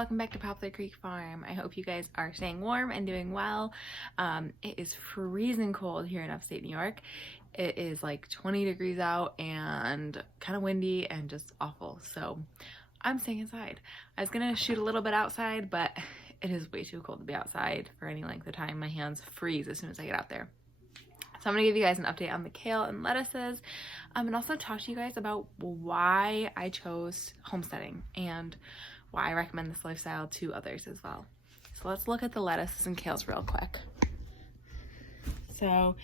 welcome back to Poplar Creek Farm. I hope you guys are staying warm and doing well. It is freezing cold here in upstate New York. It is like 20 degrees out and kind of windy and just awful. So I'm staying inside. I was gonna shoot a little bit outside, but it is way too cold to be outside for any length of time. My hands freeze as soon as I get out there. So I'm gonna give you guys an update on the kale and lettuces, and also talk to you guys about why I chose homesteading and why I recommend this lifestyle to others as well. So let's look at the lettuces and kales real quick. So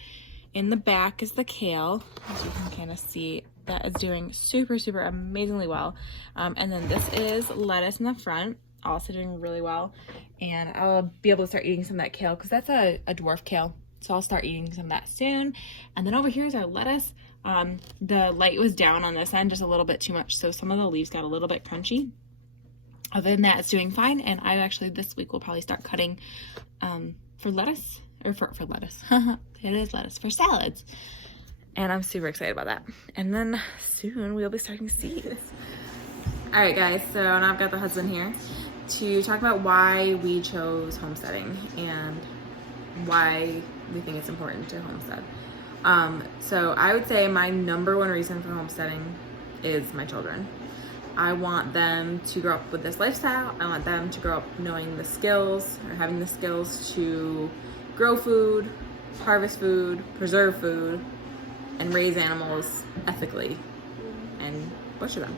in the back is the kale, as you can kind of see. That is doing super amazingly well. And then this is lettuce in the front, also doing really well. And I'll be able to start eating some of that kale because that's a dwarf kale. So I'll start eating some of that soon. And then over here is our lettuce. The light was down on this end just a little bit too much, so some of the leaves got a little bit crunchy. Other than that, it's doing fine. And I actually this week will probably start cutting for lettuce, or for lettuce. It is lettuce, for salads. And I'm super excited about that. And then soon we'll be starting seeds. All right, guys, so now I've got the husband here to talk about why we chose homesteading and why we think it's important to homestead. So I would say my number one reason for homesteading is my children. I want them to grow up with this lifestyle. I want them to grow up knowing the skills, or having the skills to grow food, harvest food, preserve food, and raise animals ethically and butcher them.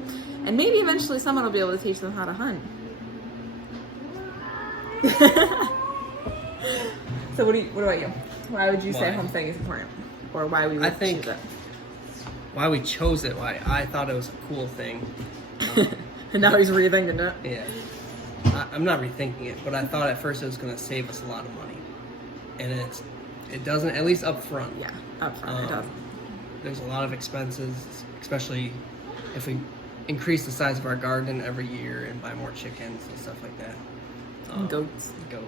And maybe eventually someone will be able to teach them how to hunt. So what about you? Why would you say homesteading is important? Or why we would choose it? Why we chose it, why I thought it was a cool thing. And now he's rethinking it. Yeah. I'm not rethinking it, but I thought at first it was going to save us a lot of money. And it doesn't, at least up front. Yeah, up front it doesn't. There's a lot of expenses, especially if we increase the size of our garden every year and buy more chickens and stuff like that. And goats. And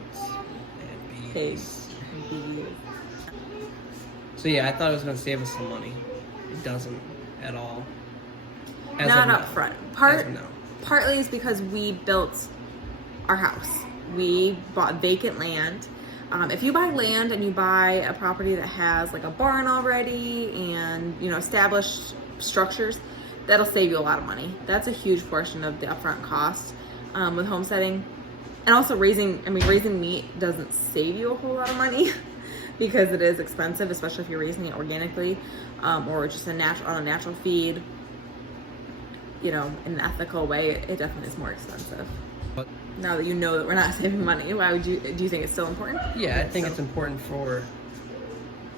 Pigs. So yeah, I thought it was going to save us some money. It doesn't at all. Not up front. Partly is because we built our house. We bought vacant land. If you buy land and you buy a property that has like a barn already and established structures, that'll save you a lot of money. That's a huge portion of the upfront cost with homesteading. And also raising meat doesn't save you a whole lot of money because it is expensive, especially if you're raising it organically or just on a natural feed. In an ethical way, it definitely is more expensive. But now that you know that we're not saving money, do you think it's still important? Yeah, I think it's important for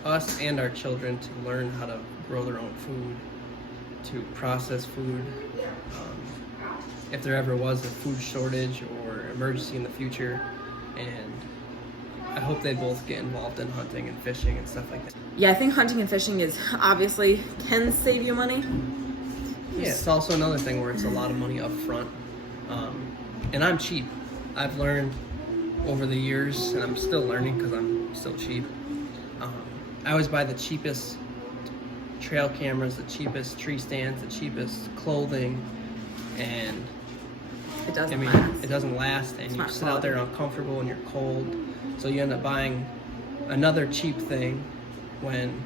us and our children to learn how to grow their own food, to process food. If there ever was a food shortage or emergency in the future, and I hope they both get involved in hunting and fishing and stuff like that. Yeah, I think hunting and fishing can save you money. Yeah, it's also another thing where it's a lot of money up front. And I'm cheap. I've learned over the years, and I'm still learning because I'm still cheap. I always buy the cheapest trail cameras, the cheapest tree stands, the cheapest clothing, and it doesn't last, and you sit out there uncomfortable and you're cold, so you end up buying another cheap thing when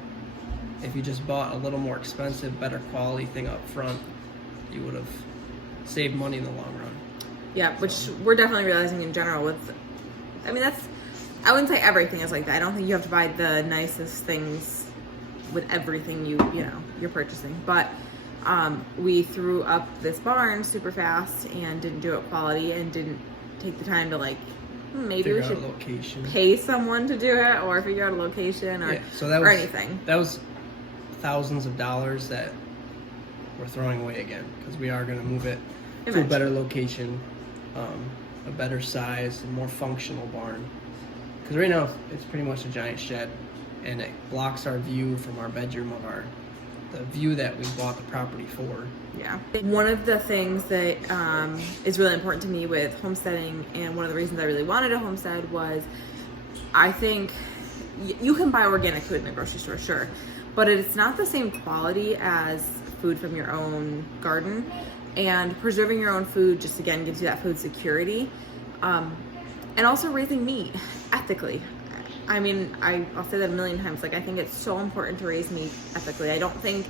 if you just bought a little more expensive, better quality thing up front, you would have saved money in the long run. Yeah, which we're definitely realizing in general I wouldn't say everything is like that. I don't think you have to buy the nicest things with everything you're purchasing. But we threw up this barn super fast and didn't do it quality and didn't take the time to maybe we should pay someone to do it or figure out a location or anything. That was thousands of dollars that we're throwing away again because we are going to move it to a better location, a better size, and more functional barn. Because right now it's pretty much a giant shed, and it blocks our view from our bedroom of the view that we bought the property for. Yeah. One of the things that is really important to me with homesteading, and one of the reasons I really wanted to homestead, was I think you can buy organic food in the grocery store, sure, but it's not the same quality as food from your own garden. and preserving your own food just again gives you that food security, and also raising meat ethically. I mean, I'll say that a million times. Like, I think it's so important to raise meat ethically. I don't think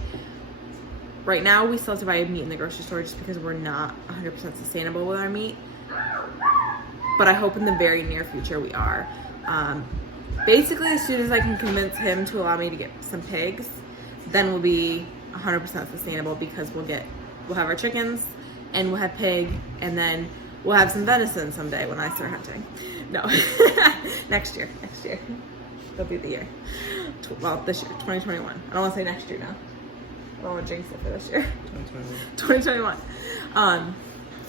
right now we still have to buy meat in the grocery store just because we're not 100% sustainable with our meat. But I hope in the very near future we are. Basically, as soon as I can convince him to allow me to get some pigs, then we'll be 100% sustainable, because we'll have our chickens and we'll have pig, and then we'll have some venison someday when I start hunting. No, next year. That'll be the year. Well, this year, 2021. I don't want to say next year now. I don't want to jinx it for this year. 2021.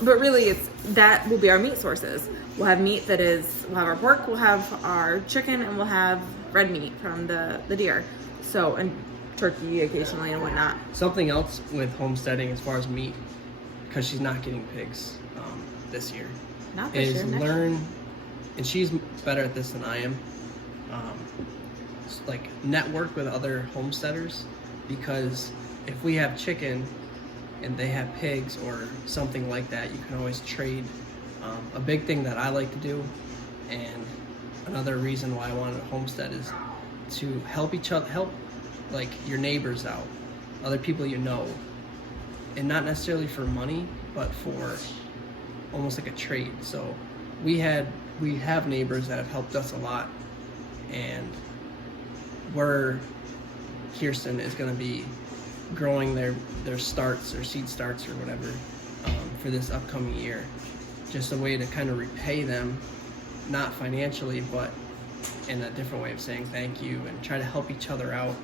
But really, that will be our meat sources. We'll have meat we'll have our pork, we'll have our chicken, and we'll have red meat from the deer. So, and turkey occasionally and whatnot. Something else with homesteading as far as meat, because she's not getting pigs this year, Not this year, next learn, year. and she's better at this than I am, like network with other homesteaders, because if we have chicken and they have pigs or something like that, you can always trade. A big thing that I like to do, and another reason why I wanted a homestead, is to help like your neighbors out, other people you know, and not necessarily for money, but for almost like a trade. So we have neighbors that have helped us a lot, and Kirsten is going to be growing their starts or seed starts or whatever for this upcoming year. Just a way to kind of repay them, not financially, but in a different way of saying thank you, and try to help each other out.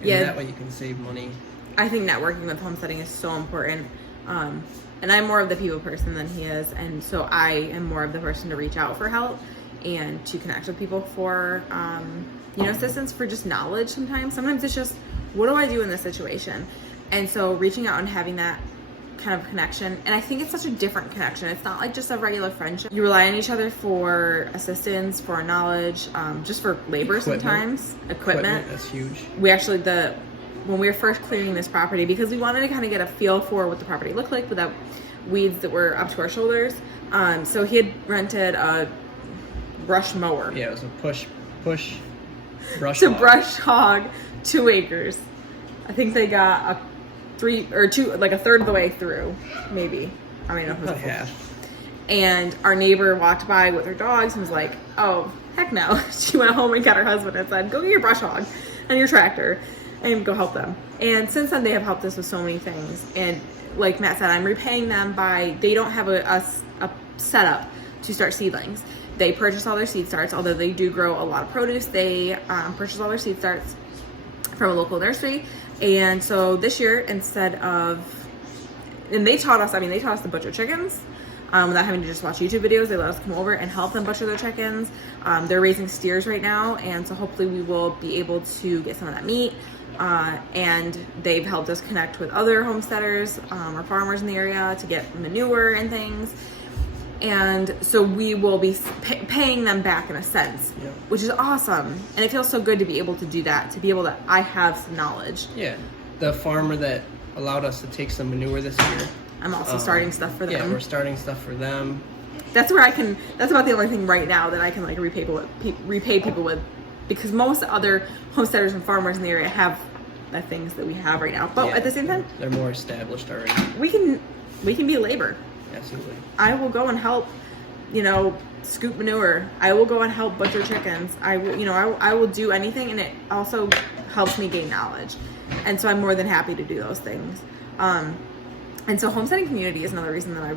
And that way you can save money. I think networking with homesteading is so important. And I'm more of the people person than he is. And so I am more of the person to reach out for help and to connect with people for, assistance, for just knowledge sometimes. Sometimes it's just, what do I do in this situation? And so reaching out and having that kind of connection, and I think it's such a different connection. It's not like just a regular friendship. You rely on each other for assistance, for knowledge, just for labor sometimes. Equipment. That's huge. We actually, when we were first clearing this property, because we wanted to kind of get a feel for what the property looked like without weeds that were up to our shoulders. So he had rented a brush mower. Yeah, it was a push brush to hog. Brush hog 2 acres. I think they got a third of the way through, maybe. I mean, it was half. And our neighbor walked by with her dogs and was like, "Oh, heck no!" She went home and got her husband and said, "Go get your brush hog and your tractor and go help them." And since then, they have helped us with so many things. And like Matt said, I'm repaying them by, they don't have a setup to start seedlings. They purchase all their seed starts, although they do grow a lot of produce. They purchase all their seed starts from a local nursery. And so this year, instead of, and they taught us to butcher chickens without having to just watch YouTube videos. They let us come over and help them butcher their chickens. They're raising steers right now, and so hopefully we will be able to get some of that meat. And they've helped us connect with other homesteaders or farmers in the area to get manure and things. And so we will be paying them back in a sense, which is awesome. And it feels so good to be able to do that, to be able to, I have some knowledge. Yeah. The farmer that allowed us to take some manure this year. I'm also starting stuff for them. Yeah, we're starting stuff for them. That's about the only thing right now that I can like repay people with, because most other homesteaders and farmers in the area have the things that we have right now. But at the same time, they're more established already. We can be labor. Absolutely. I will go and help, scoop manure. I will go and help butcher chickens. I will do anything, and it also helps me gain knowledge. And so I'm more than happy to do those things. And so homesteading community is another reason that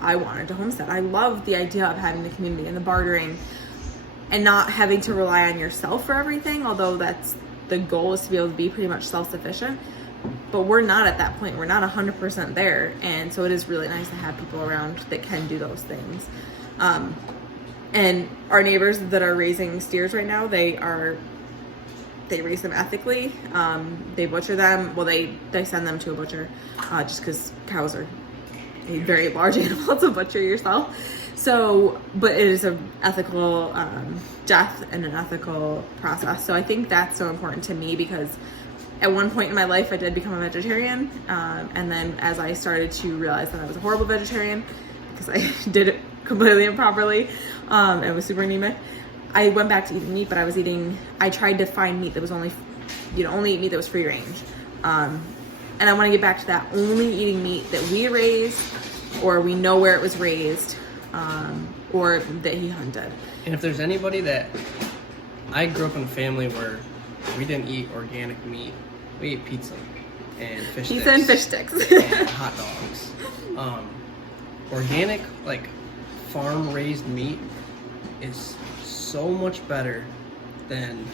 I wanted to homestead. I love the idea of having the community and the bartering and not having to rely on yourself for everything, although that's the goal, is to be able to be pretty much self-sufficient. But we're not at that point. We're not 100% there. And so it is really nice to have people around that can do those things. And our neighbors that are raising steers right now, they raise them ethically. They butcher them. Well, they send them to a butcher just because cows are a very large animal to butcher yourself. So, but it is an ethical death and an ethical process. So I think that's so important to me, because at one point in my life, I did become a vegetarian. And then as I started to realize that I was a horrible vegetarian because I did it completely improperly and was super anemic, I went back to eating meat, but I tried to find meat that was only eat meat that was free range. And I want to get back to that, only eating meat that we raised or we know where it was raised, or that he hunted. And if there's anybody that, I grew up in a family where we didn't eat organic meat. We ate pizza and fish sticks. Pizza and fish sticks. And hot dogs. Organic, like farm-raised meat is so much better than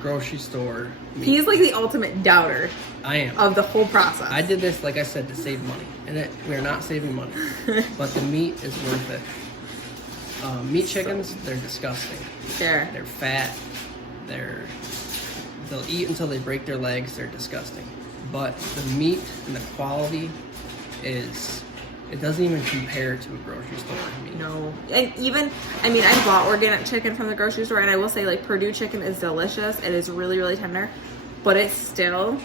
grocery store meat. He's like the ultimate doubter. I am. Of the whole process. I did this, like I said, to save money. And we're not saving money. But the meat is worth it. Meat chickens, they're disgusting. They're fat. They'll eat until they break their legs. They're disgusting. But the meat and the quality it doesn't even compare to a grocery store meat. No. And even, I bought organic chicken from the grocery store, and I will say, like, Purdue chicken is delicious. It is really, really tender. But it still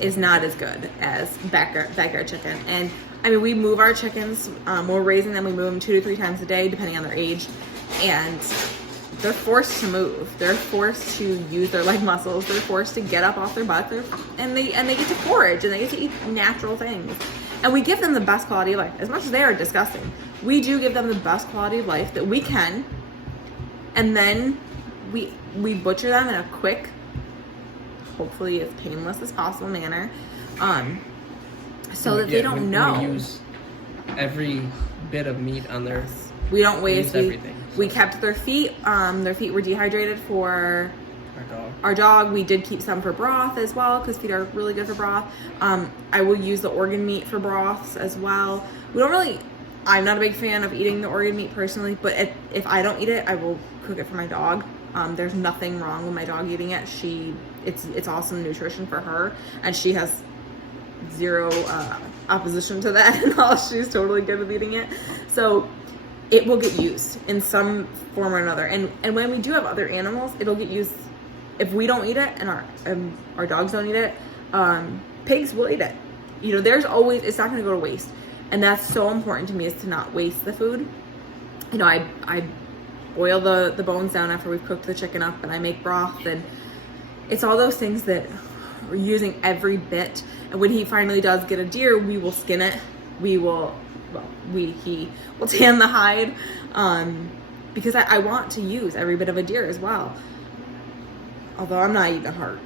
is not as good as backyard chicken. And, we move our chickens. We're raising them. We move them 2 to 3 times a day, depending on their age. And they're forced to move. They're forced to use their leg muscles. They're forced to get up off their butts. And they get to forage, and they get to eat natural things. And we give them the best quality of life. As much as they are disgusting, we do give them the best quality of life that we can. And then we butcher them in a quick, hopefully as painless as possible manner, so that they don't know. We use every bit of meat on their. We don't waste everything. We kept their feet. Their feet were dehydrated for our dog. We did keep some for broth as well, because feet are really good for broth. I will use the organ meat for broths as well. I'm not a big fan of eating the organ meat personally, but if I don't eat it, I will cook it for my dog. There's nothing wrong with my dog eating it. It's awesome nutrition for her, and she has zero opposition to that at all. She's totally good with eating it. So it will get used in some form or another. And when we do have other animals, it'll get used. If we don't eat it and our dogs don't eat it, pigs will eat it. There's always, it's not going to go to waste. And that's so important to me, is to not waste the food. I boil the bones down after we've cooked the chicken up, and I make broth, and it's all those things that we're using every bit. And when he finally does get a deer, we will skin it. He will tan the hide, because I want to use every bit of a deer as well. Although I'm not eating a heart.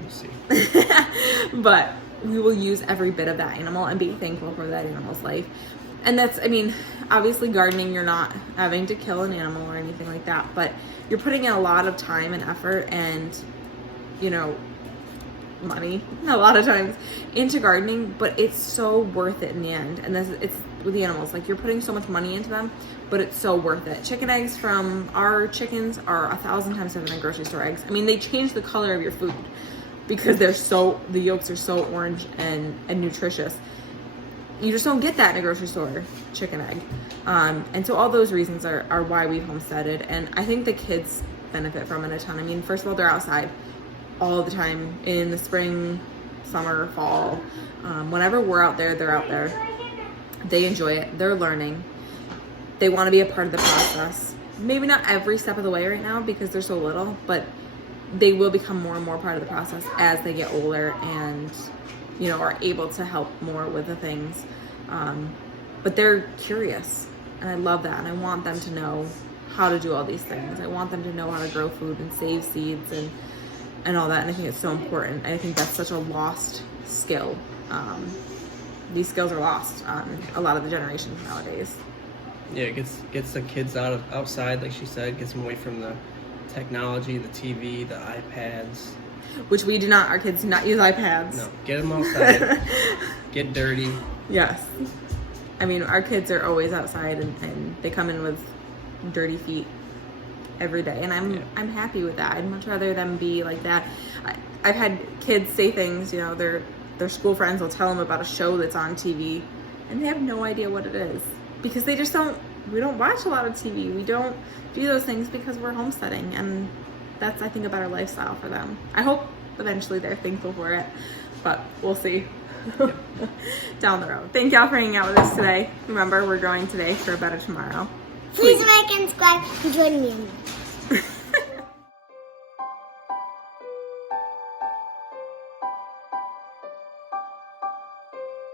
We'll see. But we will use every bit of that animal and be thankful for that animal's life. And that's, obviously gardening, you're not having to kill an animal or anything like that, but you're putting in a lot of time and effort and, money a lot of times into gardening, but it's so worth it in the end. And it's with the animals, like, you're putting so much money into them, but it's so worth it. Chicken eggs from our chickens are 1,000 times better than grocery store eggs. They change the color of your food because the yolks are so orange and nutritious. You just don't get that in a grocery store chicken egg. And so all those reasons are why we've homesteaded, and I think the kids benefit from it a ton. First of all, they're outside all the time in the spring, summer, fall. Whenever we're out there, they're out there. They enjoy it. They're learning. They want to be a part of the process. Maybe not every step of the way right now because they're so little, but they will become more and more part of the process as they get older and, are able to help more with the things. But they're curious, and I love that. And I want them to know how to do all these things. I want them to know how to grow food and save seeds and all that. And I think it's so important. I think that's such a lost skill. These skills are lost on a lot of the generations nowadays. Yeah, it gets the kids outside, like she said, gets them away from the technology, the TV, the iPads. Which we do not. Our kids do not use iPads. No, get them outside. Get dirty. Yes. Our kids are always outside, and they come in with dirty feet every day, and I'm happy with that. I'd much rather them be like that. I've had kids say things, their school friends will tell them about a show that's on TV, and they have no idea what it is because we don't watch a lot of TV. We don't do those things because we're homesteading, and that's, I think, a better lifestyle for them. I hope eventually they're thankful for it, but we'll see down the road. Thank y'all for hanging out with us today. Remember, we're growing today for a better tomorrow. Please like and subscribe and join me in there.